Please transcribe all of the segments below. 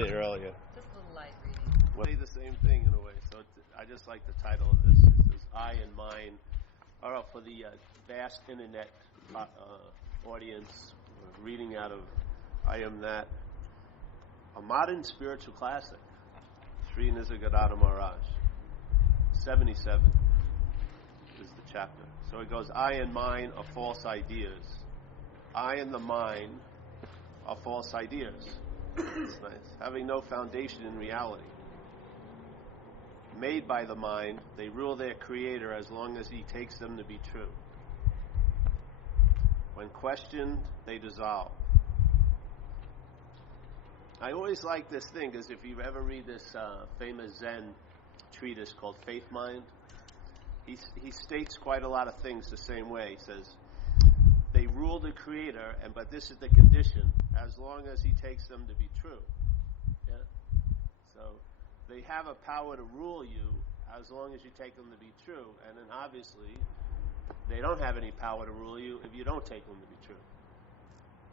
Earlier. Just a little light reading. Well, say the same thing in a way. So I just like the title of this. It says, I and mine. All right, for the vast internet audience, reading out of I Am That, a modern spiritual classic, Sri Nisargadatta Maharaj, 77 is the chapter. So it goes, I and mine are false ideas. I and the mine are false ideas. It's nice. Having no foundation in reality. Made by the mind, they rule their creator as long as he takes them to be true. When questioned, they dissolve. I always like this thing, because if you ever read this famous Zen treatise called Faith Mind, he states quite a lot of things the same way. He says, they rule the creator, but this is the condition, as long as he takes them to be true. Yeah? So they have a power to rule you as long as you take them to be true, and then obviously they don't have any power to rule you if you don't take them to be true.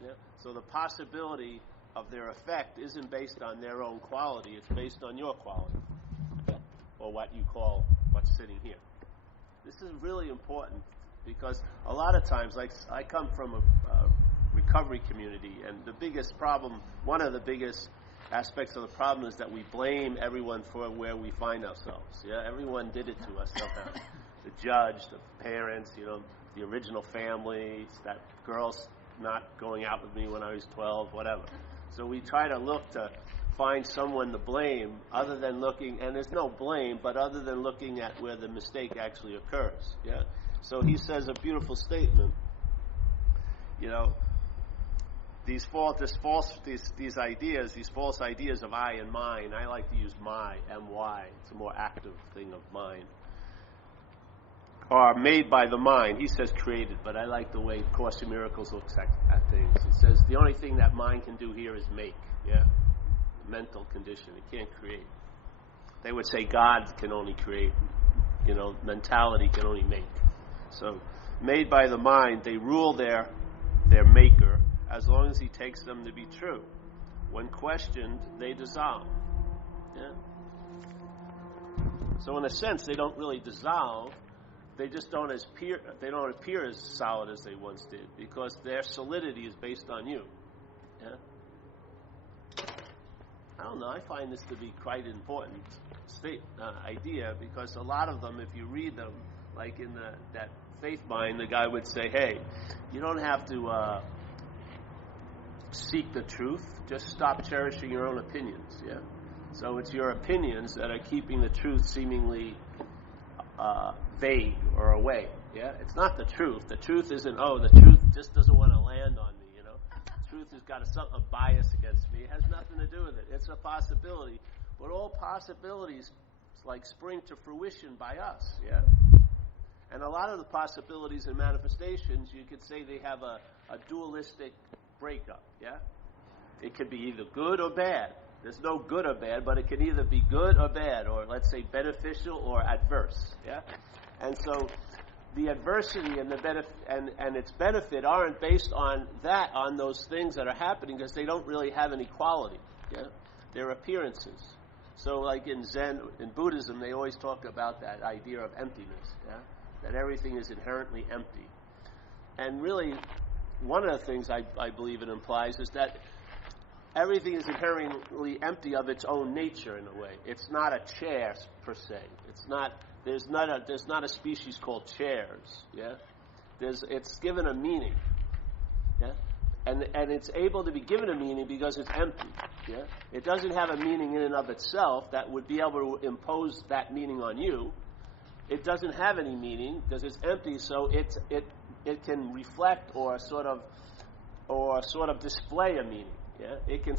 Yeah? So the possibility of their effect isn't based on their own quality, it's based on your quality, or what you call what's sitting here. This is really important, because a lot of times, like I come from a recovery community, and the biggest problem, one of the biggest aspects of the problem, is that we blame everyone for where we find ourselves. Yeah, everyone did it to us somehow. The judge, the parents, the original family, that girl's not going out with me when I was 12, whatever. So we try to look to find someone to blame, other than looking, and there's no blame, but other than looking at where the mistake actually occurs. Yeah. So he says a beautiful statement. These false ideas of I and mine. I like to use my, M-Y. It's a more active thing of mine. Are made by the mind. He says created, but I like the way Course in Miracles looks at things. He says the only thing that mind can do here is make. Yeah, mental condition. It can't create. They would say God can only create. Mentality can only make. So, made by the mind, they rule their maker as long as he takes them to be true. When questioned, they dissolve. Yeah? So in a sense, they don't really dissolve. They just don't appear as solid as they once did, because their solidity is based on you. Yeah? I don't know. I find this to be quite an important idea, because a lot of them, if you read them, like in that Faith Mind, the guy would say, hey, you don't have to seek the truth. Just stop cherishing your own opinions. Yeah. So it's your opinions that are keeping the truth seemingly vague or away. Yeah. It's not the truth. The truth isn't. The truth just doesn't want to land on me. Truth has got a bias against me. It has nothing to do with it. It's a possibility, but all possibilities spring to fruition by us. Yeah. And a lot of the possibilities and manifestations, you could say they have a dualistic breakup, yeah? It could be either good or bad. There's no good or bad, but it can either be good or bad, or let's say beneficial or adverse, yeah? And so the adversity and the and its benefit aren't based on those things that are happening, because they don't really have any quality, yeah? They're appearances. So like in Zen, in Buddhism, they always talk about that idea of emptiness, yeah? That everything is inherently empty. And really, one of the things I believe it implies is that everything is inherently empty of its own nature in a way. It's not a chair per se. There's not a species called chairs. Yeah, it's given a meaning. Yeah, and it's able to be given a meaning because it's empty. Yeah, it doesn't have a meaning in and of itself that would be able to impose that meaning on you. It doesn't have any meaning because it's empty, so it can reflect or sort of display a meaning. Yeah, it can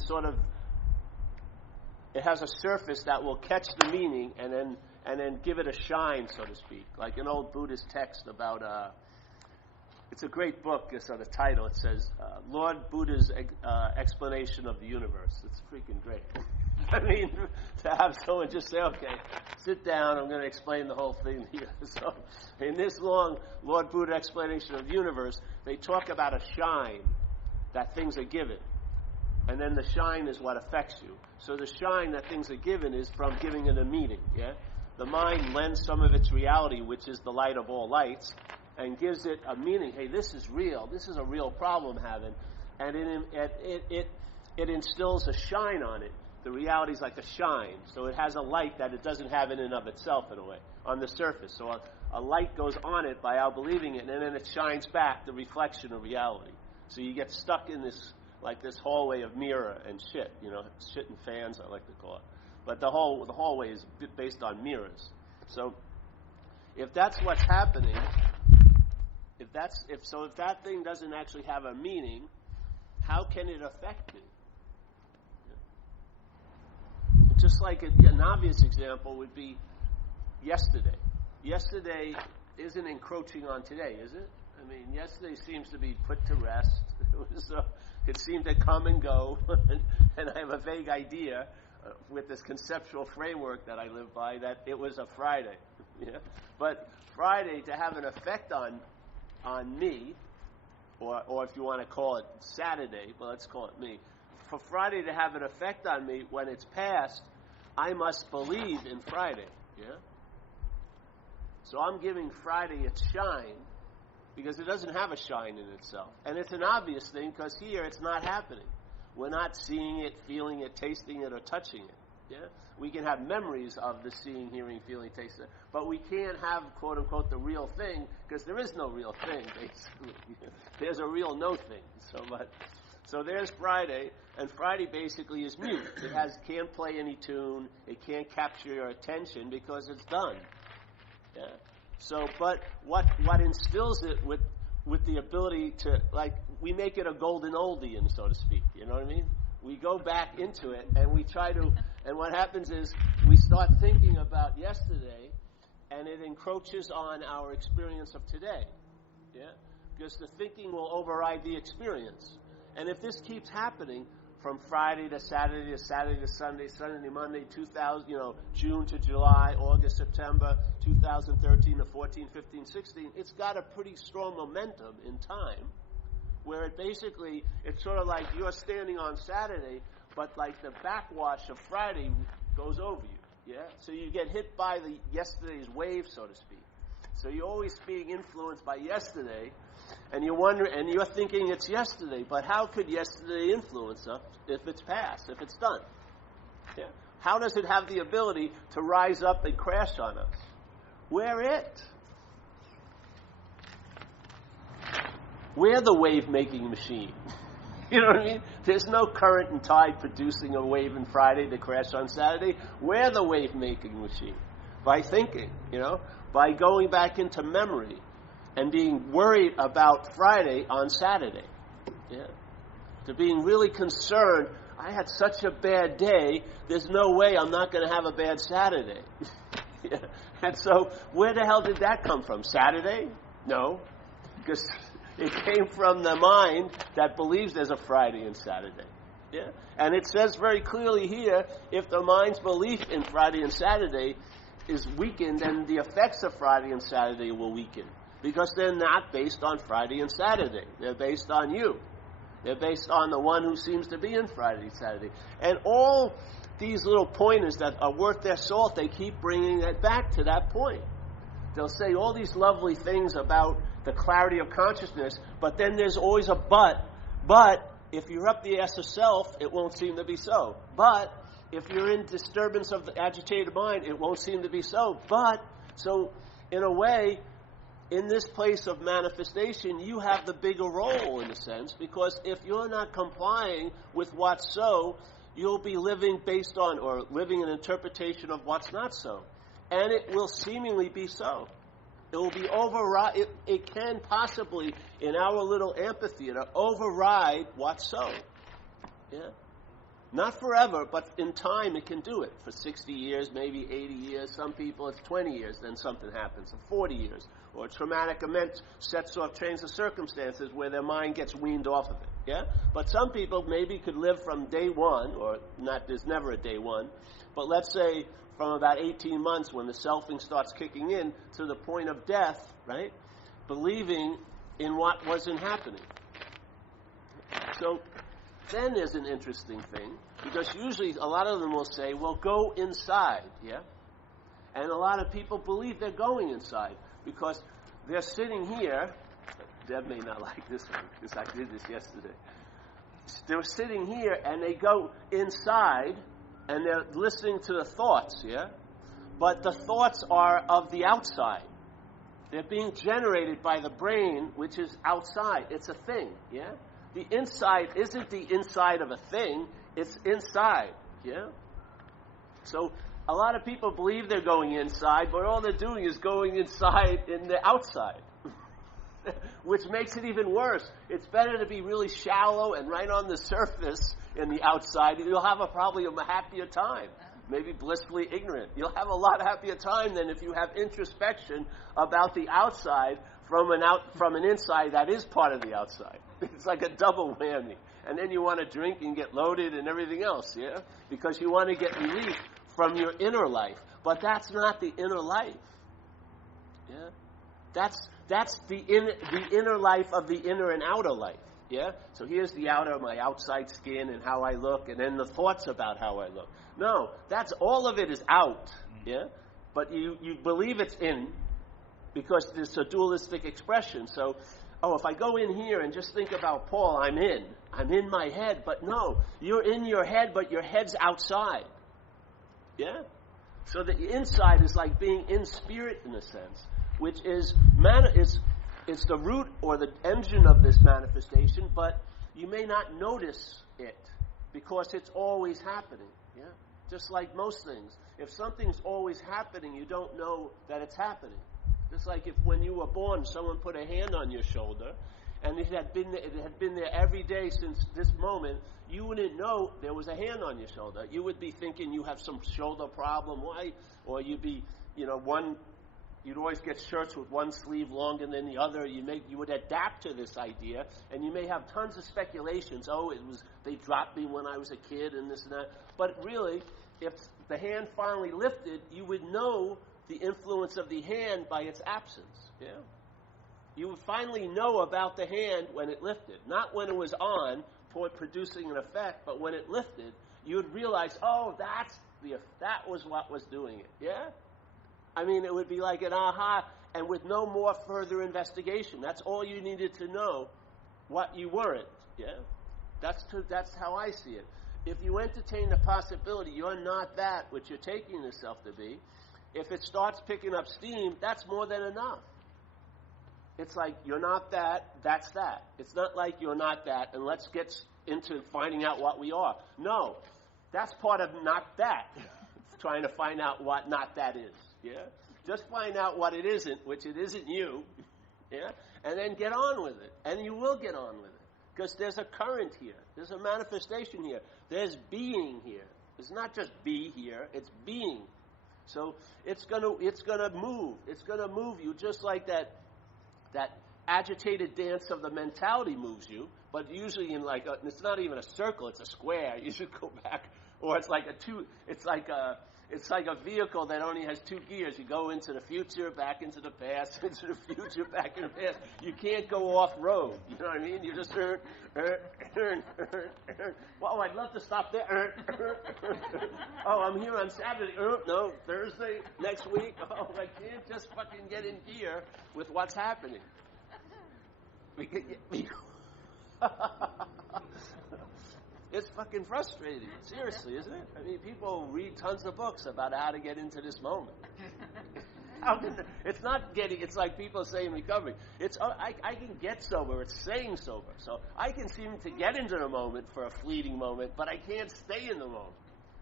it has a surface that will catch the meaning and then give it a shine, so to speak. Like an old Buddhist text about it's a great book. So the title, it says Lord Buddha's explanation of the universe. It's freaking great. I mean, to have someone just say, okay, sit down, I'm going to explain the whole thing here. So in this long Lord Buddha explanation of the universe, they talk about a shine that things are given. And then the shine is what affects you. So the shine that things are given is from giving it a meaning, yeah? The mind lends some of its reality, which is the light of all lights, and gives it a meaning. Hey, this is real. This is a real problem I'm having. And it instills a shine on it. The reality is like a shine. So it has a light that it doesn't have in and of itself, in a way, on the surface. So a light goes on it by our believing it, and then it shines back the reflection of reality. So you get stuck in this, like this hallway of mirror and shit, shit and fans, I like to call it. But the hallway is based on mirrors. So if that's what's happening, if that thing doesn't actually have a meaning, how can it affect me? Just like an obvious example would be yesterday. Yesterday isn't encroaching on today, is it? I mean, yesterday seems to be put to rest. It seemed to come and go, and I have a vague idea with this conceptual framework that I live by that it was a Friday. Yeah? But Friday to have an effect on me, or if you want to call it Saturday, but let's call it me. For Friday to have an effect on me when it's past, I must believe in Friday. Yeah? So I'm giving Friday its shine because it doesn't have a shine in itself. And it's an obvious thing because here it's not happening. We're not seeing it, feeling it, tasting it, or touching it. Yeah? We can have memories of the seeing, hearing, feeling, tasting, but we can't have, quote unquote, the real thing because there is no real thing, basically. There's a real no thing. So there's Friday, and Friday basically is mute. It can't play any tune. It can't capture your attention because it's done. Yeah. So, but what instills it with the ability to, like, we make it a golden oldie, so to speak. You know what I mean? We go back into it, and we try to, and what happens is we start thinking about yesterday, and it encroaches on our experience of today. Yeah? Because the thinking will override the experience. And if this keeps happening from Friday to Saturday to Saturday to Sunday, Sunday to Monday, June to July, August, September, 2013 to 14, 15, 16, it's got a pretty strong momentum in time where it's sort of like you're standing on Saturday, but like the backwash of Friday goes over you. Yeah? So you get hit by yesterday's wave, so to speak. So you're always being influenced by yesterday, and you wonder, and you're thinking it's yesterday, but how could yesterday influence us if it's past, if it's done? Yeah. How does it have the ability to rise up and crash on us? We're it. We're the wave-making machine. You know what I mean? There's no current and tide producing a wave on Friday to crash on Saturday. We're the wave-making machine. By thinking, by going back into memory and being worried about Friday on Saturday. Yeah. To being really concerned, I had such a bad day, there's no way I'm not going to have a bad Saturday. Yeah. And so where the hell did that come from? Saturday? No. Because it came from the mind that believes there's a Friday and Saturday. Yeah? And it says very clearly here, if the mind's belief in Friday and Saturday is weakened, then the effects of Friday and Saturday will weaken. Because they're not based on Friday and Saturday. They're based on you. They're based on the one who seems to be in Friday and Saturday. And all these little pointers that are worth their salt, they keep bringing it back to that point. They'll say all these lovely things about the clarity of consciousness, but then there's always a but. But if you're up the ass of self, it won't seem to be so. But if you're in disturbance of the agitated mind, it won't seem to be so. But, so in a way, in this place of manifestation, you have the bigger role in a sense, because if you're not complying with what's so, you'll be living based on, or living an interpretation of what's not so. And it will seemingly be so. It will be override. It can possibly, in our little amphitheater, override what's so. Yeah? Not forever, but in time it can do it. For 60 years, maybe 80 years. Some people it's 20 years, then something happens. Or 40 years. Or a traumatic event sets off trains of circumstances where their mind gets weaned off of it. Yeah? But some people maybe could live from day one, or not, there's never a day one, but let's say from about 18 months when the selfing starts kicking in to the point of death, right? Believing in what wasn't happening. So then there's an interesting thing, because usually a lot of them will say, well, go inside, yeah? And a lot of people believe they're going inside because they're sitting here. Deb may not like this one because I did this yesterday. They're sitting here and they go inside and they're listening to the thoughts, yeah? But the thoughts are of the outside. They're being generated by the brain, which is outside. It's a thing, yeah? The inside isn't the inside of a thing, it's inside, yeah? So a lot of people believe they're going inside, but all they're doing is going inside in the outside, which makes it even worse. It's better to be really shallow and right on the surface in the outside. You'll have probably a happier time, maybe blissfully ignorant. You'll have a lot happier time than if you have introspection about the outside from an inside that is part of the outside. It's like a double whammy. And then you want to drink and get loaded and everything else, yeah? Because you want to get relief from your inner life. But that's not the inner life. Yeah? That's the inner life of the inner and outer life. Yeah? So here's the outer, my outside skin and how I look, and then the thoughts about how I look. No, that's all of it is out. Yeah? But you believe it's in because it's a dualistic expression. So, if I go in here and just think about Paul, I'm in my head. But no, you're in your head, but your head's outside. Yeah? So the inside is like being in spirit in a sense, which is it's the root or the engine of this manifestation, but you may not notice it because it's always happening. Yeah? Just like most things. If something's always happening, you don't know that it's happening. Just like if when you were born, someone put a hand on your shoulder, and it had been there every day since this moment, you wouldn't know there was a hand on your shoulder. You would be thinking you have some shoulder problem. Why? Or you'd be, you'd always get shirts with one sleeve longer than the other. You would adapt to this idea, and you may have tons of speculations. They dropped me when I was a kid and this and that. But really, if the hand finally lifted, you would know the influence of the hand by its absence. Yeah? You would finally know about the hand when it lifted. Not when it was on, producing an effect, but when it lifted, you would realize, that was what was doing it. Yeah? I mean, it would be like an aha, and with no more further investigation. That's all you needed to know, what you weren't. Yeah? That's how I see it. If you entertain the possibility you're not that which you're taking yourself to be, if it starts picking up steam, that's more than enough. It's like, you're not that, that's that. It's not like you're not that, and let's get into finding out what we are. No, that's part of not that. It's trying to find out what not that is. Yeah? Just find out what it isn't, which it isn't you. Yeah? And then get on with it. And you will get on with it. Because there's a current here. There's a manifestation here. There's being here. It's not just be here, it's being. So it's gonna move. It's gonna move you just like that agitated dance of the mentality moves you, but usually in it's not even a circle, it's a square. You should go back, or it's like a vehicle that only has two gears. You go into the future, back into the past, into the future, back into the past. You can't go off road. You know what I mean? You just Well, I'd love to stop there. I'm here on Saturday. No, Thursday, next week. I can't just fucking get in gear with what's happening. It's fucking frustrating. Seriously, isn't it? I mean, people read tons of books about how to get into this moment. It's like people say in recovery, I can get sober, it's staying sober. So I can seem to get into the moment for a fleeting moment, but I can't stay in the moment.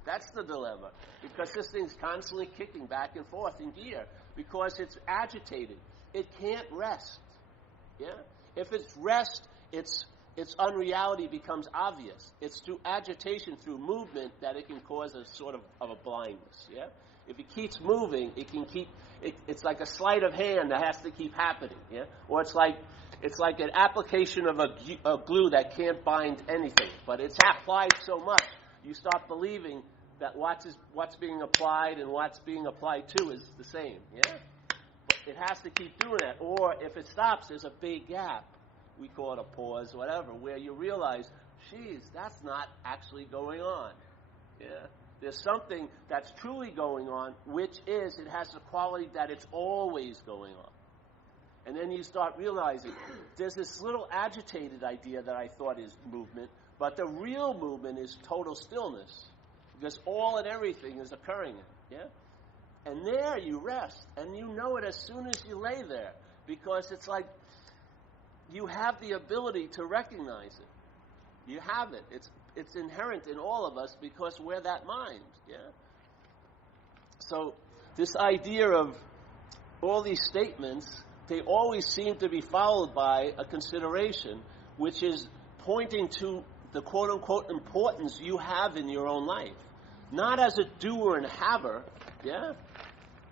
That's the dilemma. Because this thing's constantly kicking back and forth in gear. Because it's agitated. It can't rest. Yeah? If it's rest, its unreality becomes obvious. It's through agitation, through movement, that it can cause a sort of a blindness. Yeah? If it keeps moving, it's like a sleight of hand that has to keep happening. Yeah? Or it's like an application of a glue that can't bind anything. But it's applied so much, you start believing that what's being applied and what's being applied to is the same. Yeah? But it has to keep doing that. Or if it stops, there's a big gap. We call it a pause, whatever, where you realize geez, that's not actually going on. Yeah. There's something that's truly going on, which is it has the quality that it's always going on. And then you start realizing there's this little agitated idea that I thought is movement, but the real movement is total stillness, because all and everything is occurring. Yeah? And there you rest, and you know it as soon as you lay there, because it's like you have the ability to recognize it. You have it. It's inherent in all of us because we're that mind. Yeah. So this idea of all these statements, they always seem to be followed by a consideration, which is pointing to the quote-unquote importance you have in your own life. Not as a doer and haver, yeah?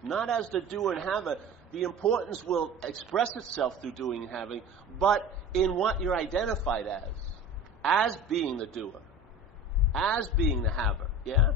Not as the doer and haver. The importance will express itself through doing and having, but in what you're identified as being the doer, as being the haver, yeah?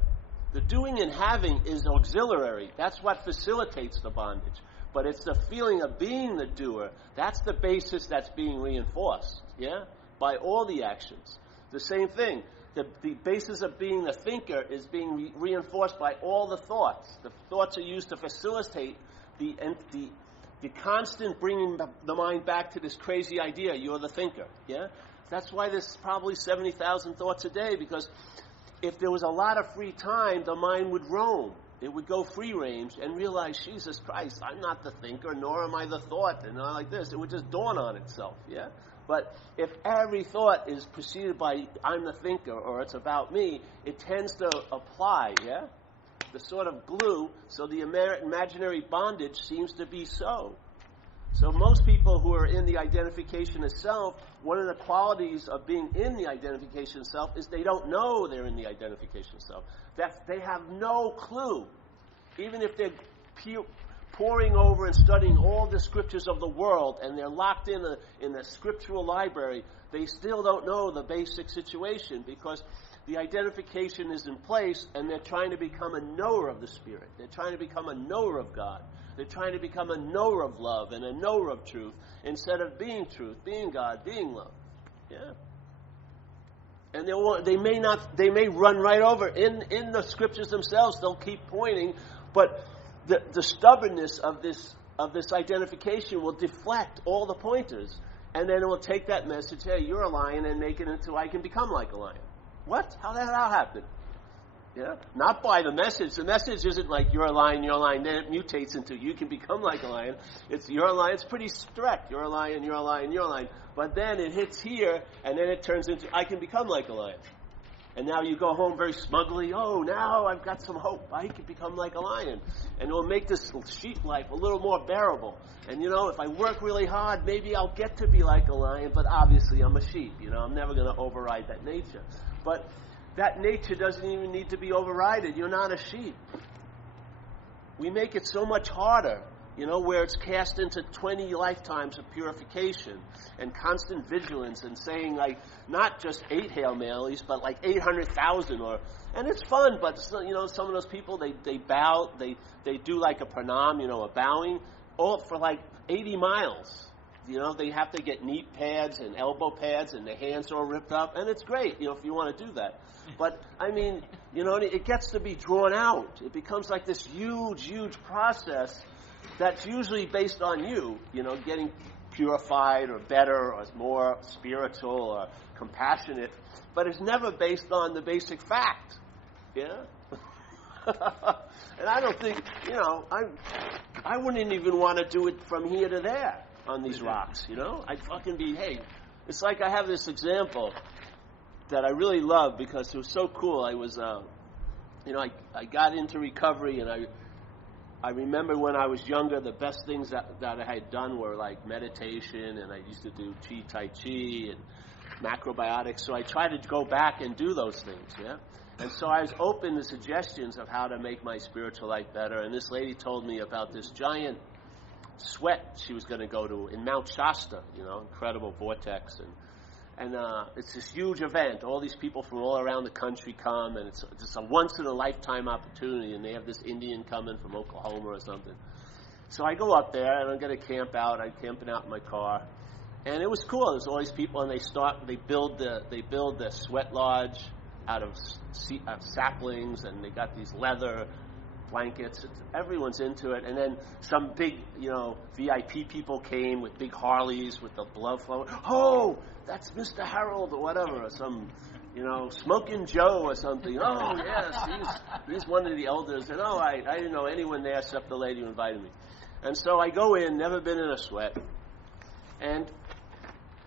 The doing and having is auxiliary. That's what facilitates the bondage. But it's the feeling of being the doer. That's the basis that's being reinforced, yeah, by all the actions. The same thing. The basis of being the thinker is being reinforced by all the thoughts. The thoughts are used to facilitate the constant bringing the mind back to this crazy idea, you're the thinker, yeah? That's why there's probably 70,000 thoughts a day, because if there was a lot of free time, the mind would roam. It would go free range and realize, Jesus Christ, I'm not the thinker, nor am I the thought, and not like this. It would just dawn on itself, yeah? But if every thought is preceded by, I'm the thinker, or it's about me, it tends to apply, yeah? The sort of glue, so the imaginary bondage seems to be so. So most people who are in the identification of self, one of the qualities of being in the identification of self is they don't know they're in the identification of self. That they have no clue. Even if they're poring over and studying all the scriptures of the world and they're locked in a scriptural library, they still don't know the basic situation, because the identification is in place and they're trying to become a knower of the Spirit. They're trying to become a knower of God. They're trying to become a knower of love and a knower of truth instead of being truth, being God, being love. Yeah. And they may run right over in the scriptures themselves. They'll keep pointing, but the stubbornness of this identification will deflect all the pointers, and then it will take that message, hey, you're a lion, and make it into I can become like a lion. What? How did that happen? Yeah, not by the message. The message isn't like you're a lion, you're a lion. Then it mutates into you can become like a lion. It's you're a lion. It's pretty direct. You're a lion, you're a lion, you're a lion. But then it hits here, and then it turns into I can become like a lion. And now you go home very smugly. Oh, now I've got some hope. I can become like a lion, and it will make this sheep life a little more bearable. And if I work really hard, maybe I'll get to be like a lion. But obviously, I'm a sheep. I'm never going to override that nature. But that nature doesn't even need to be overridden. You're not a sheep. We make it so much harder, where it's cast into 20 lifetimes of purification and constant vigilance and saying, like, not just 8 Hail Marys, but like 800,000. And it's fun, but, some of those people, they bow, they do like a pranam, a bowing, all for like 80 miles. They have to get knee pads and elbow pads, and the hands are all ripped up, and it's great, if you want to do that. But, it gets to be drawn out. It becomes like this huge, huge process that's usually based on you, getting purified or better or more spiritual or compassionate, but it's never based on the basic fact, yeah? And I don't think, I wouldn't even want to do it from here to there on these rocks, I'd fucking be, hey, it's like I have this example that I really love because it was so cool. I was, I got into recovery, and I remember when I was younger, the best things that I had done were like meditation, and I used to do Tai Chi and macrobiotics, so I tried to go back and do those things, yeah? And so I was open to suggestions of how to make my spiritual life better, and this lady told me about this giant sweat she was going to go to in Mount Shasta, incredible vortex, and it's this huge event. All these people from all around the country come, and it's just a once-in-a-lifetime opportunity, and they have this Indian coming from Oklahoma or something. So I go up there, and I'm going to camp out. I'm camping out in my car, And it was cool. There's all these people, and they build the sweat lodge out of saplings, and they got these leather blankets. Everyone's into it. And then some big, VIP people came with big Harleys with the blood flowing. Oh, that's Mr. Harold or whatever, or some, Smoking Joe or something. Oh, yes, he's one of the elders. And I didn't know anyone there except the lady who invited me. And so I go in, never been in a sweat. And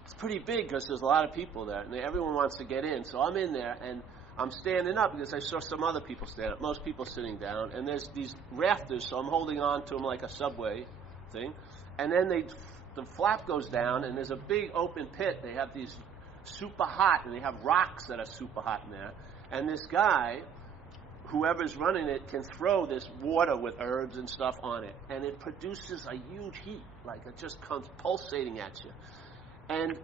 it's pretty big because there's a lot of people there, and everyone wants to get in. So I'm in there, and I'm standing up because I saw some other people stand up. Most people sitting down, and there's these rafters, so I'm holding on to them like a subway thing. And then the flap goes down, and there's a big open pit. They have these super hot, and they have rocks that are super hot in there. And this guy, whoever's running it, can throw this water with herbs and stuff on it, and it produces a huge heat, like it just comes pulsating at you. And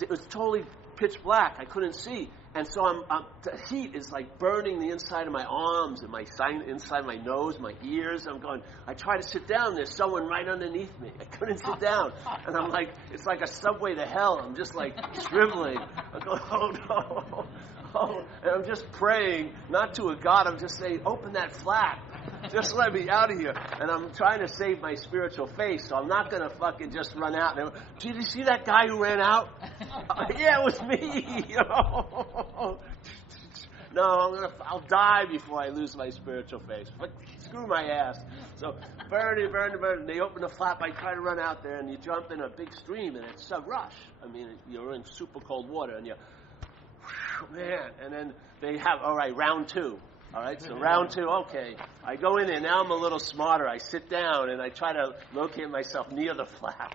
it was totally pitch black. I couldn't see. And so the heat is like burning the inside of my arms and inside my nose, my ears. I try to sit down. There's someone right underneath me. I couldn't sit down. And I'm like, it's like a subway to hell. I'm just like shriveling. I'm going, oh no. Oh, and I'm just praying, not to a God. I'm just saying, open that flap. Just let me out of here. And I'm trying to save my spiritual face, so I'm not going to fucking just run out. Did you see that guy who ran out? Yeah, it was me. No, I'll die before I lose my spiritual face. But screw my ass. So burn. They open the flap. I try to run out there, and you jump in a big stream, and it's a rush. I mean, you're in super cold water, and man. And then they have, all right, round 2. All right, so round 2, okay. I go in there. Now I'm a little smarter. I sit down, and I try to locate myself near the flap,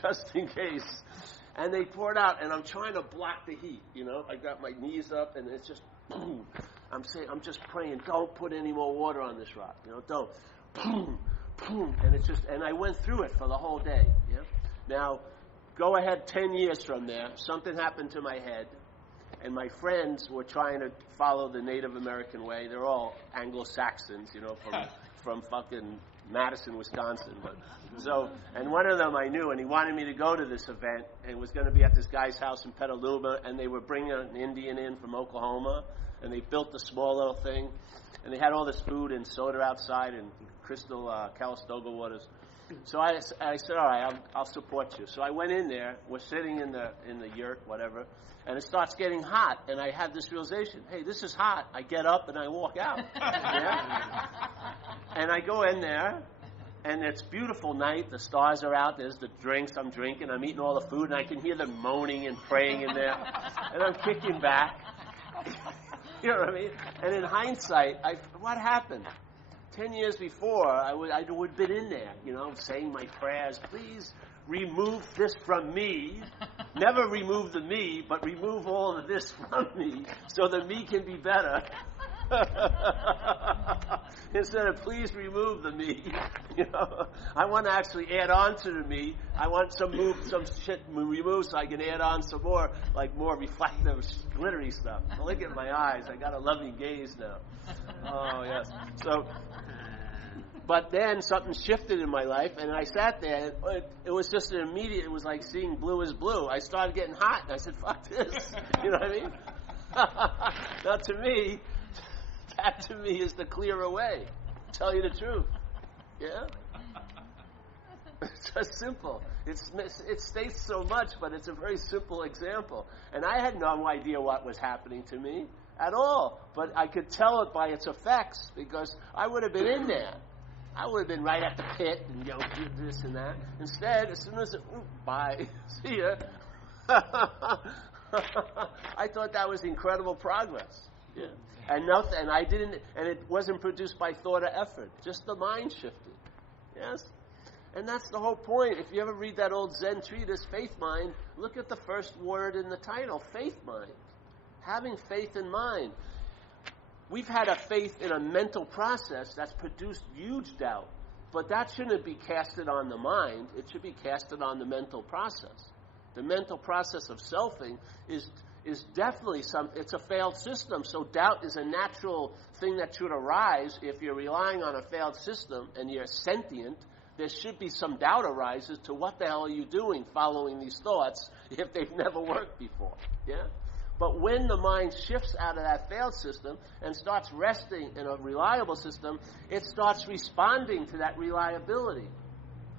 just in case. And they pour it out, and I'm trying to block the heat, I got my knees up, and it's just, boom. I'm just praying, don't put any more water on this rock, don't. Boom, boom. And it's just, and I went through it for the whole day, yeah. Now, go ahead 10 years from there, something happened to my head. And my friends were trying to follow the Native American way. They're all Anglo-Saxons, from fucking Madison, Wisconsin. And one of them I knew, and he wanted me to go to this event, and it was going to be at this guy's house in Petaluma, and they were bringing an Indian in from Oklahoma, and they built the small little thing, and they had all this food and soda outside and crystal Calistoga waters. So I said, all right, I'll support you. So I went in there. We're sitting in the yurt, whatever, and it starts getting hot. And I had this realization: hey, this is hot. I get up and I walk out. Yeah? And I go in there, and it's beautiful night. The stars are out. There's the drinks I'm drinking. I'm eating all the food, and I can hear them moaning and praying in there. And I'm kicking back. You know what I mean? And in hindsight, what happened? 10 years before, I would have been in there, saying my prayers. Please remove this from me. Never remove the me, but remove all of this from me so the me can be better. Instead of please remove the me, I want to actually add on to the me. I want some shit removed so I can add on some more, like more reflective, glittery stuff. Look at my eyes. I got a loving gaze now. Oh, yes. So, but then something shifted in my life, and I sat there. It was just an immediate, it was like seeing blue is blue. I started getting hot, and I said, fuck this. You know what I mean? Now, to me, that to me is the clearer way. Tell you the truth. Yeah? It's just simple. It states so much, but it's a very simple example. And I had no idea what was happening to me at all. But I could tell it by its effects because I would have been in there. I would have been right at the pit and do this and that. Instead, as soon as bye, see ya. I thought that was incredible progress. Yeah. And it wasn't produced by thought or effort. Just the mind shifted. Yes? And that's the whole point. If you ever read that old Zen treatise, Faith Mind, look at the first word in the title, faith mind. Having faith in mind. We've had a faith in a mental process that's produced huge doubt. But that shouldn't be casted on the mind. It should be casted on the mental process. The mental process of selfing is definitely it's a failed system. So doubt is a natural thing that should arise if you're relying on a failed system and you're sentient. there should be some doubt arises to what the hell are you doing following these thoughts if they've never worked before. Yeah? But when the mind shifts out of that failed system and starts resting in a reliable system, it starts responding to that reliability.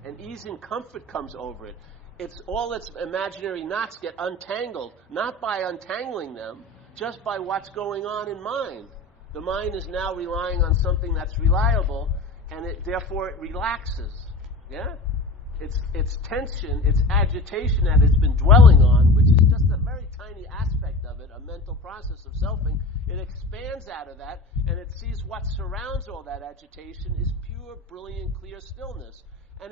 And ease and comfort comes over it. It's all its imaginary knots get untangled, not by untangling them, just by what's going on in mind. The mind is now relying on something that's reliable, and therefore it relaxes. Yeah? It's tension, it's agitation that it's been dwelling on, which is just a very tiny aspect of it, a mental process of selfing. It expands out of that, and it sees what surrounds all that agitation is pure, brilliant, clear stillness. And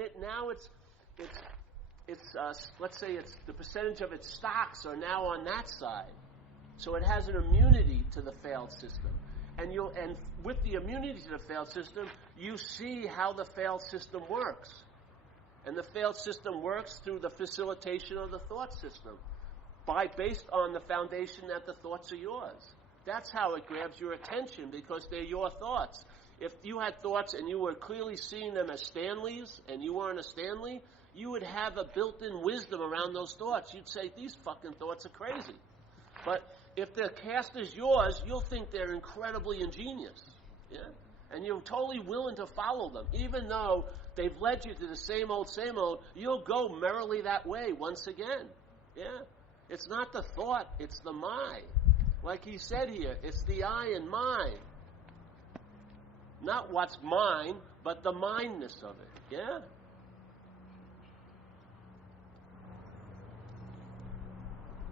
let's say it's the percentage of its stocks are now on that side. So it has an immunity to the failed system. And with the immunity to the failed system, you see how the failed system works. And the failed system works through the facilitation of the thought system, based on the foundation that the thoughts are yours. That's how it grabs your attention, because they're your thoughts. If you had thoughts and you were clearly seeing them as Stanleys, and you weren't a Stanley, you would have a built-in wisdom around those thoughts. You'd say, these fucking thoughts are crazy. But if they're cast as yours, you'll think they're incredibly ingenious. Yeah? And you're totally willing to follow them. Even though they've led you to the same old, you'll go merrily that way once again. Yeah? It's not the thought, it's the mind. Like he said here, it's the I and mind. Not what's mine, but the mindness of it. Yeah?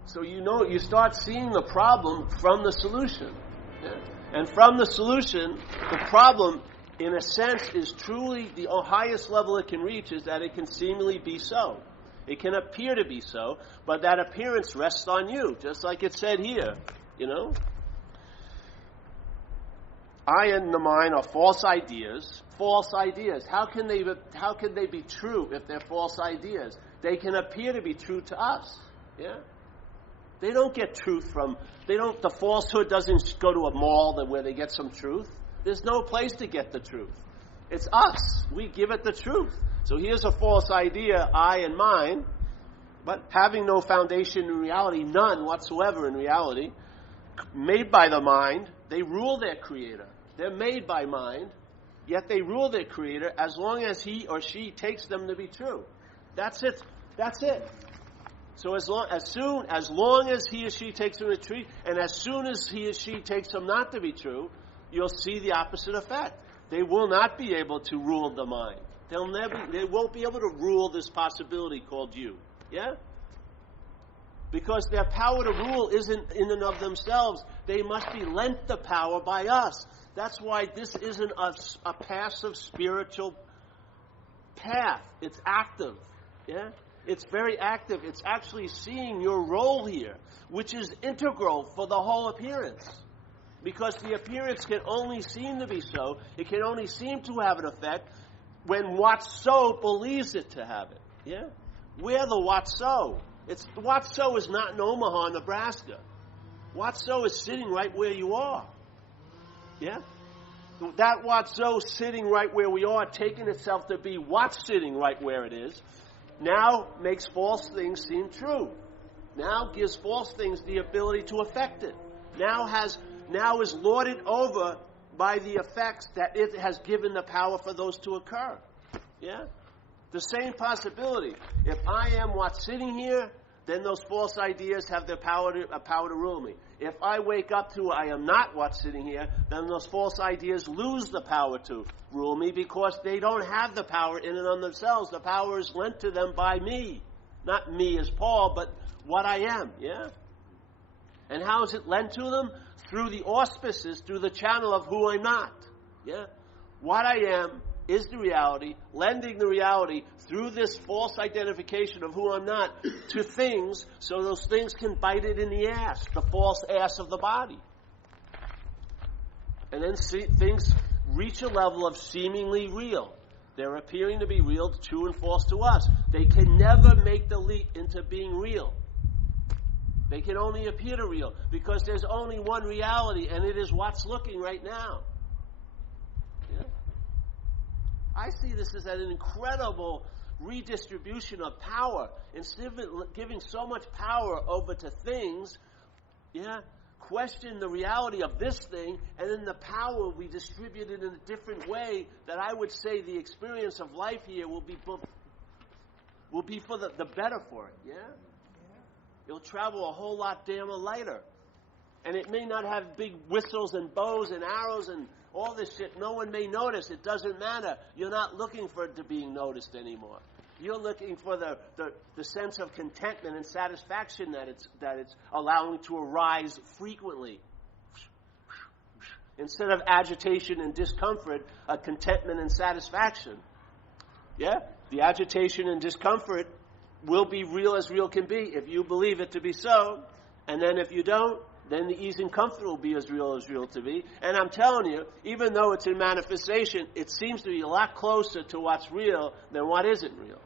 So you start seeing the problem from the solution. Yeah? And from the solution, the problem, in a sense, is truly the highest level it can reach is that it can seemingly be so. It can appear to be so, but that appearance rests on you, just like it said here, I and the mind are false ideas. False ideas. How can they be true if they're false ideas? They can appear to be true to us. Yeah? They don't get truth the falsehood doesn't go to a mall where they get some truth. There's no place to get the truth. It's us. We give it the truth. So here's a false idea, I and mine, but having no foundation in reality, none whatsoever in reality, made by the mind, they rule their creator. They're made by mind, yet they rule their creator as long as he or she takes them to be true. That's it. That's it. So as long as he or she takes them to be true, and as soon as he or she takes them not to be true, you'll see the opposite effect. They will not be able to rule the mind. They won't be able to rule this possibility called you. Yeah? Because their power to rule isn't in and of themselves. They must be lent the power by us. That's why this isn't a passive spiritual path. It's active. Yeah? It's very active. It's actually seeing your role here, which is integral for the whole appearance. Because the appearance can only seem to be so. It can only seem to have an effect when what's so believes it to have it. Yeah? We're the what's so. What's so is not in Omaha, Nebraska. What's so is sitting right where you are. Yeah? That what's so sitting right where we are, taking itself to be what's sitting right where it is, now makes false things seem true. Now gives false things the ability to affect it. Now is lorded over by the effects that it has given the power for those to occur. Yeah? The same possibility. If I am what's sitting here, then those false ideas have the power to rule me. If I wake up to I am not what's sitting here, then those false ideas lose the power to rule me because they don't have the power in and on themselves. The power is lent to them by me. Not me as Paul, but what I am. Yeah? And how is it lent to them? Through the auspices, through the channel of who I'm not. Yeah? What I am is the reality, lending the reality through this false identification of who I'm not to things, so those things can bite it in the ass, the false ass of the body. And then things reach a level of seemingly real. They're appearing to be real, true and false to us. They can never make the leap into being real. They can only appear to real because there's only one reality, and it is what's looking right now. Yeah? I see this as an incredible redistribution of power. Instead of giving so much power over to things, question the reality of this thing, and then the power will be distributed in a different way, that I would say the experience of life here will be for the better for it, It'll travel a whole lot damn lighter. And it may not have big whistles and bows and arrows and all this shit. No one may notice. It doesn't matter. You're not looking for it to being noticed anymore. You're looking for the sense of contentment and satisfaction that it's allowing to arise frequently. Instead of agitation and discomfort, a contentment and satisfaction. The agitation and discomfort will be real as real can be if you believe it to be so. And then if you don't, then the ease and comfort will be as real to be. And I'm telling you, even though it's in manifestation, it seems to be a lot closer to what's real than what isn't real.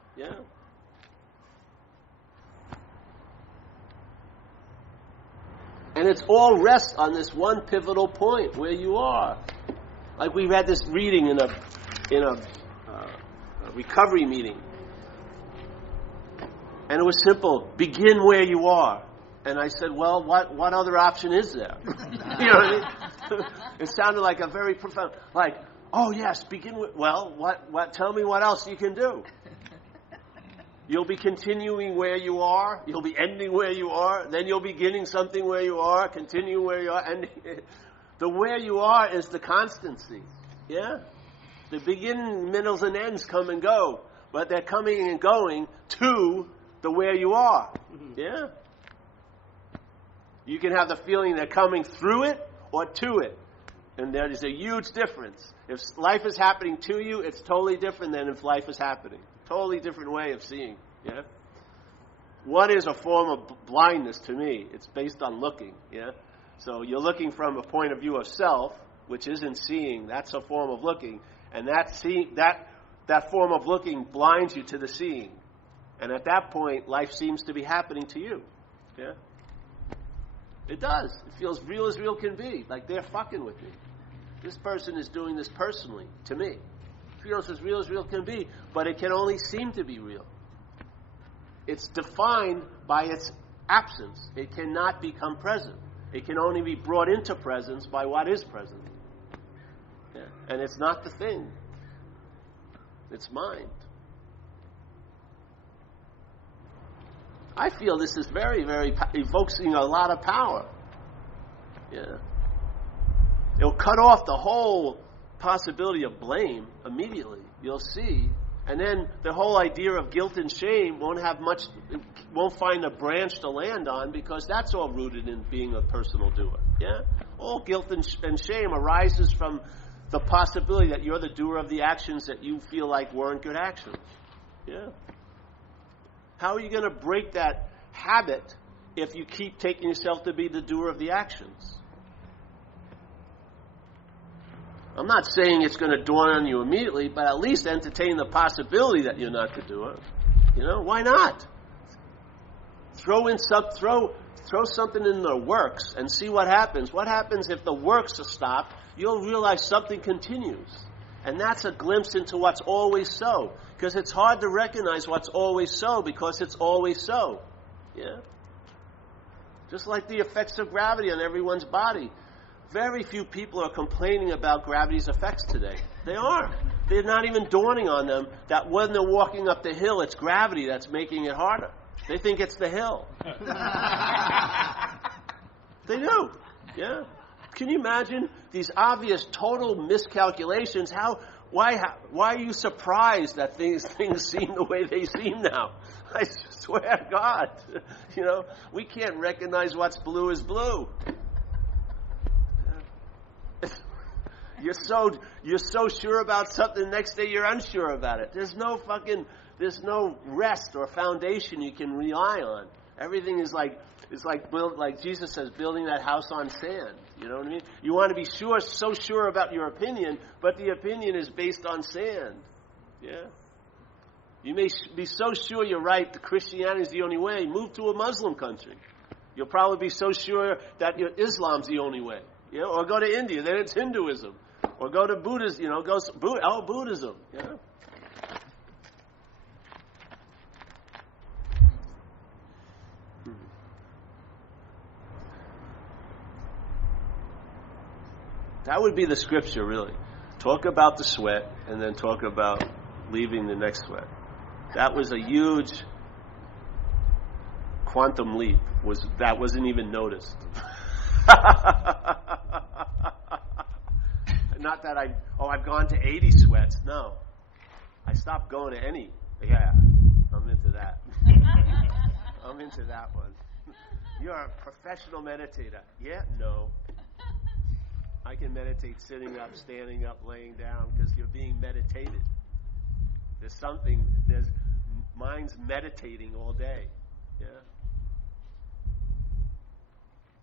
And it's all rests on this one pivotal point where you are. Like we had this reading in a recovery meeting. And it was simple. Begin where you are. And I said, well, what other option is there? You know what I mean? It sounded like a very profound, like, oh yes, begin with, well, what, tell me what else you can do. You'll be continuing where you are, you'll be ending where you are, then you'll be beginning something where you are, continuing where you are, and the where you are is the constancy, The beginning, middles, and ends come and go, but they're coming and going to the where you are, You can have the feeling they're coming through it or to it. And there is a huge difference. If life is happening to you, it's totally different than if life is happening. Totally different way of seeing. One is a form of blindness to me. It's based on looking. So you're looking from a point of view of self, which isn't seeing. That's a form of looking. And that form of looking blinds you to the seeing. And at that point, life seems to be happening to you. It does. It feels real as real can be. Like they're fucking with me. This person is doing this personally to me. It feels as real can be, but it can only seem to be real. It's defined by its absence. It cannot become present. It can only be brought into presence by what is present. And it's not the thing. It's mind. I feel this is very, very evoking a lot of power. It'll cut off the whole possibility of blame immediately. You'll see. And then the whole idea of guilt and shame won't find a branch to land on, because that's all rooted in being a personal doer. All guilt and shame arises from the possibility that you're the doer of the actions that you feel like weren't good actions. How are you going to break that habit if you keep taking yourself to be the doer of the actions? I'm not saying it's going to dawn on you immediately, but at least entertain the possibility that you're not the doer. Why not? Throw something in the works and see what happens. What happens if the works are stopped? You'll realize something continues. And that's a glimpse into what's always so. Because it's hard to recognize what's always so, because it's always so. Just like the effects of gravity on everyone's body. Very few people are complaining about gravity's effects today. They aren't. They're not even dawning on them that when they're walking up the hill, it's gravity that's making it harder. They think it's the hill. They do. Can you imagine these obvious total miscalculations? Why are you surprised that things seem the way they seem now? I swear to God, we can't recognize what's blue as blue. You're so sure about something, the next day you're unsure about it. There's no rest or foundation you can rely on. Everything is like Jesus says, building that house on sand. You know what I mean? You want to be so sure about your opinion, but the opinion is based on sand. You may be so sure you're right, that Christianity is the only way. Move to a Muslim country. You'll probably be so sure that Islam's the only way. Or go to India, then it's Hinduism. Or go to Buddhism, Buddhism. That would be the scripture, really. Talk about the sweat, and then talk about leaving the next sweat. That was a huge quantum leap. That wasn't even noticed. Not that I've gone to 80 sweats. No. I stopped going to any. Yeah, I'm into that. I'm into that one. You're a professional meditator. Yeah? No. I can meditate sitting up, standing up, laying down, because you're being meditated. There's mind's meditating all day. Yeah?